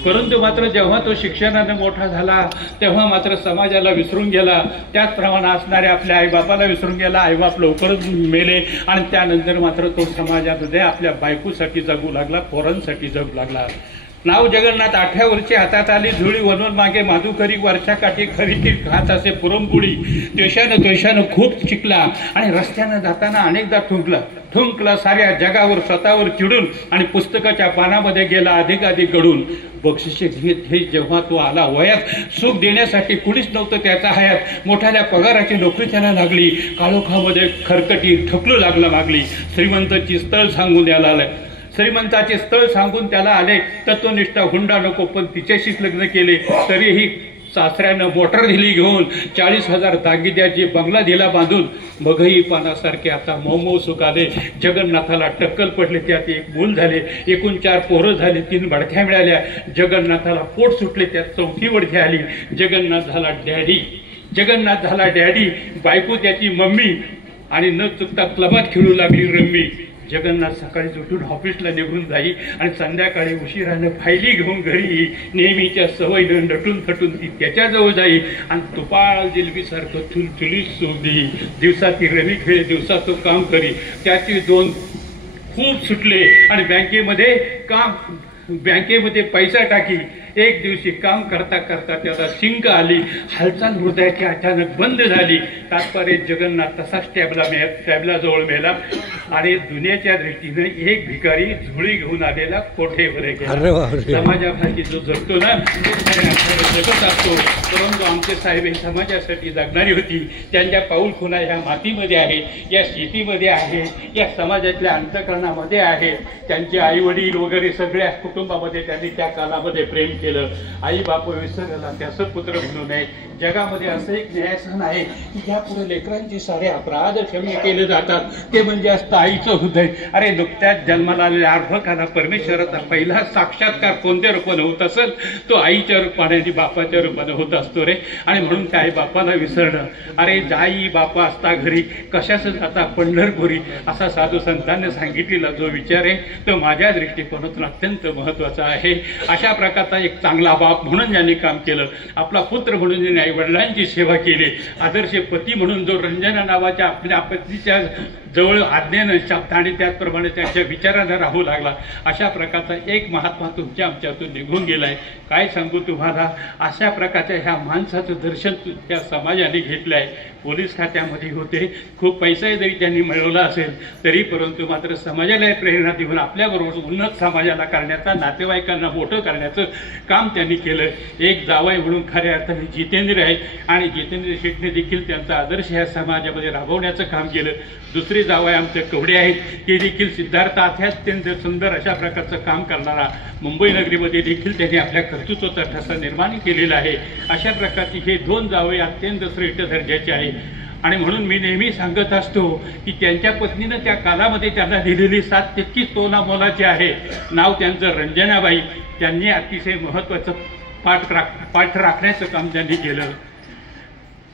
परंतु मात्र जेव्हा तो शिक्षणानं मोठा झाला तेव्हा मात्र समाजाला विसरून गेला. त्याचप्रमाणे असणाऱ्या आपल्या आईबापाला विसरून गेला. आईबाप लवकरच मेले आणि त्यानंतर मात्र तो समाजामध्ये आपल्या बायकोसाठी जगू लागला, पोरांसाठी जगू लागला. नाव जगन्नाथ 8व्या वर्षी हातात आली झुळी वनून मागे माधुकरी वरच्या काठी खरी ती खात असे पुरमपुळी. त्वेषानं खूप शिकला आणि रस्त्यानं जाताना अनेकदा ठुंकला साऱ्या जगावर स्वतःवर चिडून आणि पुस्तकाच्या पानामध्ये गेला अधिकाधिक गडून. बक्षिसे घेत हे जेव्हा तो आला वयात सुख देण्यासाठी कुणीच नव्हतं त्याचा हयात. मोठ्याल्या पगाराची नोकरी त्याला लागली. काळोखामध्ये खरकटी ठपलू लागला मागली. श्रीमंताची स्थळ सांगून याला आलं. श्रीमंताचे स्थळ सांगून त्याला आले. तत्वनिष्ठा हुंडा नको पण तिच्याशीच लग्न केले. तरीही सासऱ्यानं मोटर दिली घेऊन, 40,000 दागिद्याची बंगला दिला बांधून, मगही पानासारखे आता मऊ सुखाले. जगन्नाथाला टक्कल पडले, त्यात एक मूल झाले, एकूण 4 पोरं झाली, 3 बडक्या मिळाल्या. जगन्नाथाला पोट सुटले, त्यात 4थी बडकी आली. जगन्नाथ झाला डॅडी, जगन्नाथ झाला डॅडी. बायको त्याची मम्मी, आणि न चुकता क्लबात खेळू लागली रम्मी. जगन्नाथ सकाळी उठून ऑफिसला निघून जाई आणि संध्याकाळी उशिरानं फायली घेऊन घरी येई. नेहमीच्या सवयीनं नटून थटून ती त्याच्याजवळ जाई आणि तुपाळ जिलबीसारखं थुलथुलीत सूप देई. दिवसा ती रमी खेळे, दिवसा तो काम करी. त्याची 2 खूप सुटले आणि बँकेमध्ये पैसा टाकी. एक दिवशी काम करता करता त्याला शिंक आली, हालचाल हृदयाची अचानक बंद झाली. तात्पर्य जगन्नाथ तसाच टॅबलाजवळ मेला आणि दुनियाच्या दृष्टीने एक भिकारी झोळी घेऊन आलेला कोठेवर गेला. समाजासाठी जो जगतो ना जगत असतो, परंतु आमचे साहेब हे समाजासाठी जगणारी होती. त्यांच्या पाऊलखुणा ह्या मातीमध्ये आहे, या शेतीमध्ये आहे, या समाजातल्या अंतःकरणामध्ये आहे. त्यांचे आई वडील वगैरे सगळ्या कुटुंबामध्ये त्यांनी त्या कालामध्ये प्रेम केलं. आई बाप विसरला त्याचं पुत्र म्हणू नये. जगामध्ये असं एक न्यायसहन आहे की ज्यापुढे लेकरांचे सारे अपराध क्षम्य केले जातात, ते म्हणजे असतं आईचं हृदय. अरे नुकत्याच जन्माला आलेल्या अर्भकाला परमेश्वराचा पहिला साक्षात्कार कोणत्या रूपाने होत असेल, तो आईच्या रूपाने आणि बापाच्या रूपाने होत असतो रे. आणि म्हणून त्या आई बापाला विसरणं. अरे आई बापा असता घरी कशाच जाता पंढरपुरी, असा साधू संतांनी सांगितलेला जो विचार आहे तो माझ्या दृष्टिकोनातून अत्यंत महत्वाचा आहे. अशा प्रकारचा एक चांगला बाप म्हणून ज्यांनी काम केलं, आपला पुत्र म्हणून ज्यांनी आई वडिलांची सेवा केली, आदर्श पती म्हणून जो रंजना नावाच्या आपल्या पत्नीच्या जवळ आज्ञेनं शब्द आणि त्याचप्रमाणे त्यांच्या विचारानं राहू लागला, अशा प्रकारचा एक महात्मा तुमच्या आमच्यातून निघून गेलाय. काय सांगू तुम्हाला, अशा प्रकारच्या ह्या माणसाचं दर्शन त्या समाजाने घेतलं आहे. पोलीस खात्यामध्ये होते, खूप पैसा जरी त्यांनी मिळवला असेल तरी, परंतु मात्र समाजाला प्रेरणा देऊन आपल्याबरोबर उन्नत समाजाला करण्याचा, नातेवाईकांना मोठं करण्याचं काम त्यांनी केलं. एक जावई म्हणून खऱ्या अर्थाने जितेंद्र आहे आणि जितेंद्र शेट्टीने देखील त्यांचा आदर्श ह्या समाजामध्ये राबवण्याचं काम केलं. दुसरे जावई आमचे कवडे आहेत, ते देखील सिद्धार्थ अत्यंत सुंदर अशा प्रकारचं काम करणारा. मुंबई नगरीमध्ये देखील त्यांनी आपल्या कर्तृत्वाचा ठसा निर्माण केलेला आहे. अशा प्रकारची हे 2 जावई अत्यंत श्रेष्ठ दर्जाचे आहे. आणि म्हणून मी नेहमी सांगत असतो की त्यांच्या पत्नीनं त्या कालामध्ये त्यांना दिलेली साथ तितकीच तोलामोलाची आहे. नाव त्यांचं रंजनाबाई. त्यांनी अतिशय महत्वाचं पाठ राखण्याचं काम त्यांनी केलं.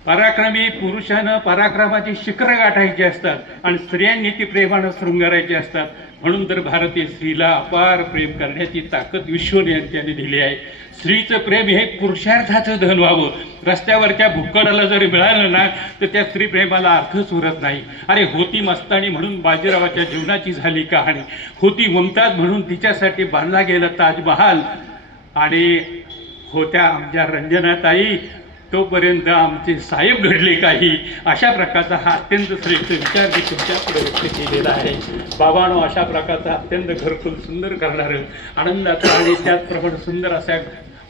पराक्रमी पुरुषानं पराक्रमाची शिखरं गाठायची असतात आणि स्त्रियांनी ती प्रेमानं शृंगारायची असतात. म्हणून तर भारतीय स्त्रीला अपार प्रेम करण्याची ताकद ईश्वराने दिली आहे. स्त्रीचं प्रेम हे पुरुषार्थाचं धन व्हावं. रस्त्यावरच्या भुक्कडाला जर मिळालं ना तर त्या स्त्री प्रेमाला अर्थच उरत नाही. अरे होती मस्तानी म्हणून बाजीरावाच्या जीवनाची झाली कहाणी. होती मुमताज म्हणून तिच्यासाठी बांधला गेला ताजमहाल. आणि होत्या आमच्या रंजनाताई, तोपर्यंत आमचे साहेब घडले काही. अशा प्रकारचा हा अत्यंत श्रेष्ठ विचार मी तुमच्याकडे व्यक्त केलेला आहे. बाबांनो, अशा प्रकारचा अत्यंत घरकुल सुंदर करणारं, आनंदाचं आणि त्याचप्रमाणे सुंदर अशा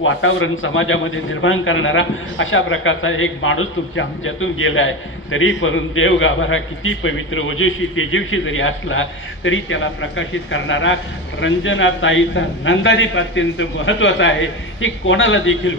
वातावरण समाजामध्ये निर्माण करणारा अशा प्रकारचा एक माणूस तुमच्या आमच्यातून गेला आहे. तरी परंतु देव गाभारा किती पवित्र, ओजस्वी, तेजस्वी जरी असला तरी त्याला प्रकाशित करणारा रंजनाताईचा नंदादीप अत्यंत महत्त्वाचा आहे. हे कोणाला देखील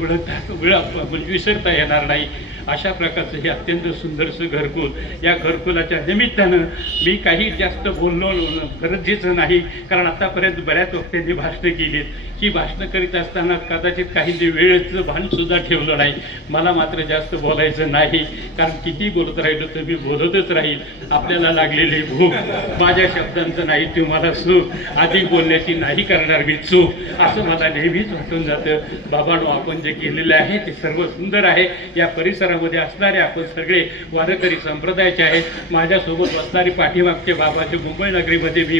विसरता येणार नाही. अशा प्रकारचं हे अत्यंत सुंदरसं घरकुल. या घरकुलाच्या निमित्तानं मी काही जास्त बोलणं गरजेचं नाही, कारण आतापर्यंत बऱ्याच वक्त्यांनी भाषणं केलीत. ही भाषणं करीत असताना कदाचित काही वेळेचं भानसुद्धा ठेवलं नाही. मला मात्र जास्त बोलायचं नाही, कारण किती बोलत राहिलं तर मी बोलतच राहील. आपल्याला लागलेली भूक, माझ्या शब्दांचं नाही तुम्हाला सुख, अधिक बोलण्याची नाही करणार मी चूक, असं मला नेहमीच वाटून जातं. बाबांनो, आपण जे केलेलं आहे ते सर्व सुंदर आहे. या परिसरामध्ये असणारे आपण सगळे वारकरी संप्रदायाचे आहेत. माझ्यासोबत बसणारी पाठीमागचे बाबाचे मुंबई नगरीमध्ये मी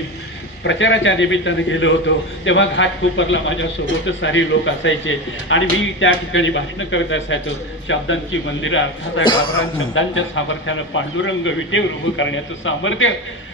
प्रचाराच्या निमित्ताने गेलो होतो, तेव्हा घाटकोपरला माझ्यासोबतच सारी लोक असायचे आणि मी त्या ठिकाणी भाषणं करत असायचो. शब्दांची मंदिरं, अर्थाचा गाभरा, शब्दांच्या सामर्थ्यानं पांडुरंग विटेवर उभं करण्याचं सामर्थ्य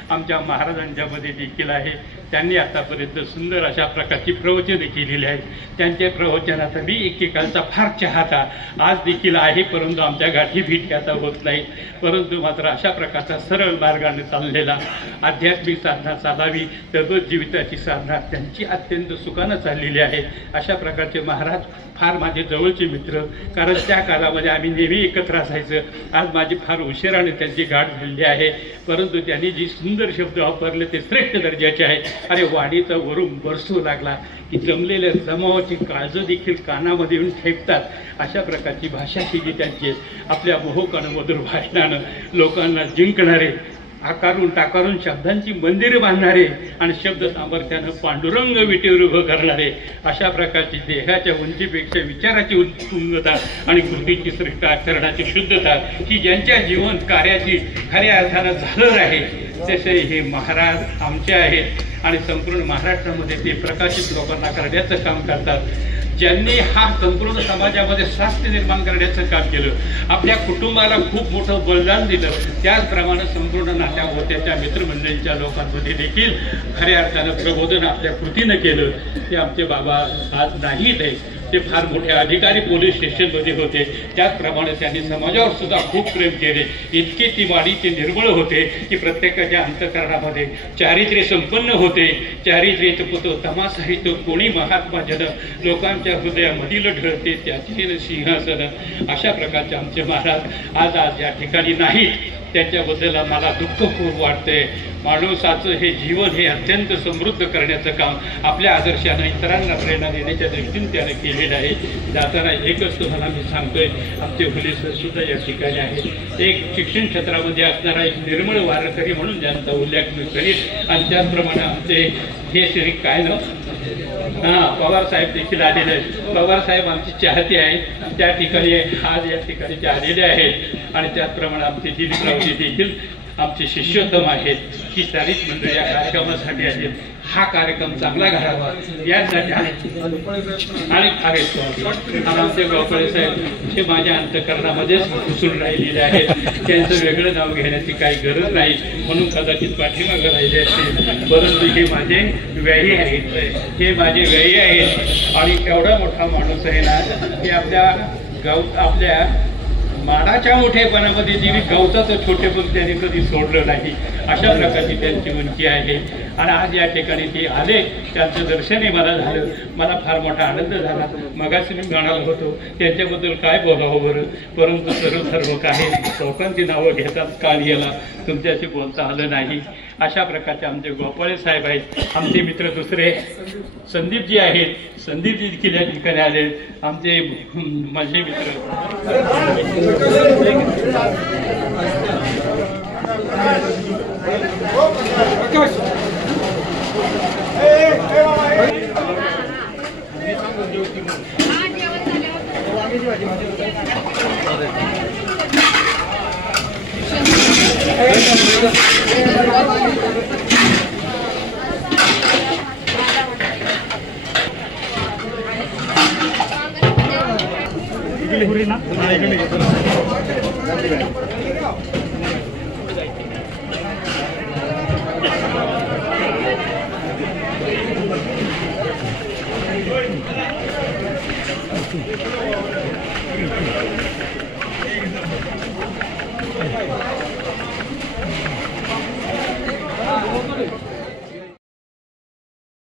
आमच्या महाराजांच्यामध्ये देखील आहे. त्यांनी आतापर्यंत सुंदर अशा प्रकारची प्रवचने केलेली आहेत. त्यांच्या प्रवचनाचा मी एकेकालचा फार चाहता आज देखील आहे, परंतु आमच्या गाठी भेटी आता होत नाही. परंतु मात्र अशा प्रकारचा सरळ मार्गाने चाललेला आध्यात्मिक साधना चालावी, दररोज जीविताची साधना त्यांची अत्यंत सुखानं चाललेली आहे. अशा प्रकारचे महाराज फार माझे जवळचे मित्र, कारण त्या काळामध्ये आम्ही नेहमी एकत्र असायचं. आज माझी फार उशिराने त्यांची गाठ झालेली आहे, परंतु त्यांनी जी सुंदर शब्द वापरले ते श्रेष्ठ दर्जाचे आहे. अरे वाडीचा वरून बरसू लागला की जमलेल्या जमावाची काळजं देखील कानामध्ये येऊन ठेपतात. अशा प्रकारची भाषाशैली त्यांची आपल्या मोहकानं मधुर भाषणानं लोकांना जिंकणारे, आकारून टाकारून शब्दांची मंदिरे बांधणारे आणि शब्द सामर्थ्यानं पांडुरंग विटेवर उभं करणारे, अशा प्रकारची देहाच्या उंचीपेक्षा विचाराची उत्तुंगता आणि कृतीची श्रेष्ठ आचरणाची शुद्धता ही ज्यांच्या जीवन कार्याची खऱ्या अर्थानं झालं आहे तसे हे महाराज आमचे आहेत आणि संपूर्ण महाराष्ट्रामध्ये ते प्रकाशित लोकांना करण्याचं काम करतात. ज्यांनी हा संपूर्ण समाजामध्ये स्वास्थ्य निर्माण करण्याचं काम केलं, आपल्या कुटुंबाला खूप मोठं बलिदान दिलं, त्याचप्रमाणे संपूर्ण नात्या होत्याच्या मित्रमंडळींच्या लोकांमध्ये देखील खऱ्या अर्थानं प्रबोधन आपल्या कृतीनं केलं. ते आमचे बाबा आज नाहीत आहे, ते फार मोठे अधिकारी पोलीस स्टेशनमध्ये होते. त्याचप्रमाणे त्यांनी समाजावर सुद्धा खूप प्रेम केले. इतके ती वाडीचे निर्मळ होते की प्रत्येकाच्या अंतःकरणामध्ये चारित्र्य संपन्न होते. चारित्र्याचं पुतो तमासाहित कोणी महात्मा जन लोकांच्या हृदयामधील ढळते त्याचे सिंहासन. अशा प्रकारचे आमचे महाराज आज या ठिकाणी नाहीत. त्याच्याबद्दल मला दुःख खूप वाटतंय. माणसाचं हे जीवन हे अत्यंत समृद्ध करण्याचं काम आपल्या आदर्शानं इतरांना प्रेरणा देण्याच्या दृष्टीने त्याने केलेलं आहे. जाताना एकच तुम्हाला मी सांगतोय, आमचे हुले सर सुद्धा या ठिकाणी आहेत. एक शिक्षण क्षेत्रामध्ये असणारा एक निर्मळ वारकरी म्हणून ज्यांचा उल्लेख मी करीन. आणि त्याचप्रमाणे आमचे हे श्री काय ना पवार साहेब देखील आलेले आहेत. पवार साहेब आमची चाहते आहेत, त्या ठिकाणी आज या ठिकाणी ते आलेले आहेत. आणि त्याचप्रमाणे आमचे दिलीपरावजी देखील आमचे शिष्योत्तम आहेत. ही सारीच मंडळी या कार्यक्रमासाठी आहेत. हा कार्यक्रम चांगला घडावा यासाठी आणि आमचे गोपाळे साहेब हे माझ्या अंतःकरणामध्येच घुसून राहिलेले आहेत. त्यांचं वेगळं नाव घेण्याची काही गरज नाही म्हणून कदाचित पाठीमागं राहिले असते, परंतु हे माझे व्ययी आहेत, हे माझे व्ययी आहेत. आणि एवढा मोठा माणूस आहे ना की आपल्या माडाच्या मोठेपणामध्ये जिने गवताचं छोटेपण त्यांनी कधी सोडलं नाही. अशा प्रकारची त्यांची उंची आहे. आणि आज या ठिकाणी ते आले, त्यांचं दर्शनही मला झालं. मला फार मोठा आनंद झाला. मगाशी मी म्हणालो होतो त्यांच्याबद्दल काय बोलावं बरं, परंतु सर्व काही लोकांची नावं घेतात काल याला तुमच्याशी बोलता आलं नाही. अशा प्रकारचे आमचे गोपाळे साहेब आहेत. आमचे मित्र दुसरे संदीपजी आहेत, संदीपजी देखील या ठिकाणी आले. आमचे माझे मित्र ना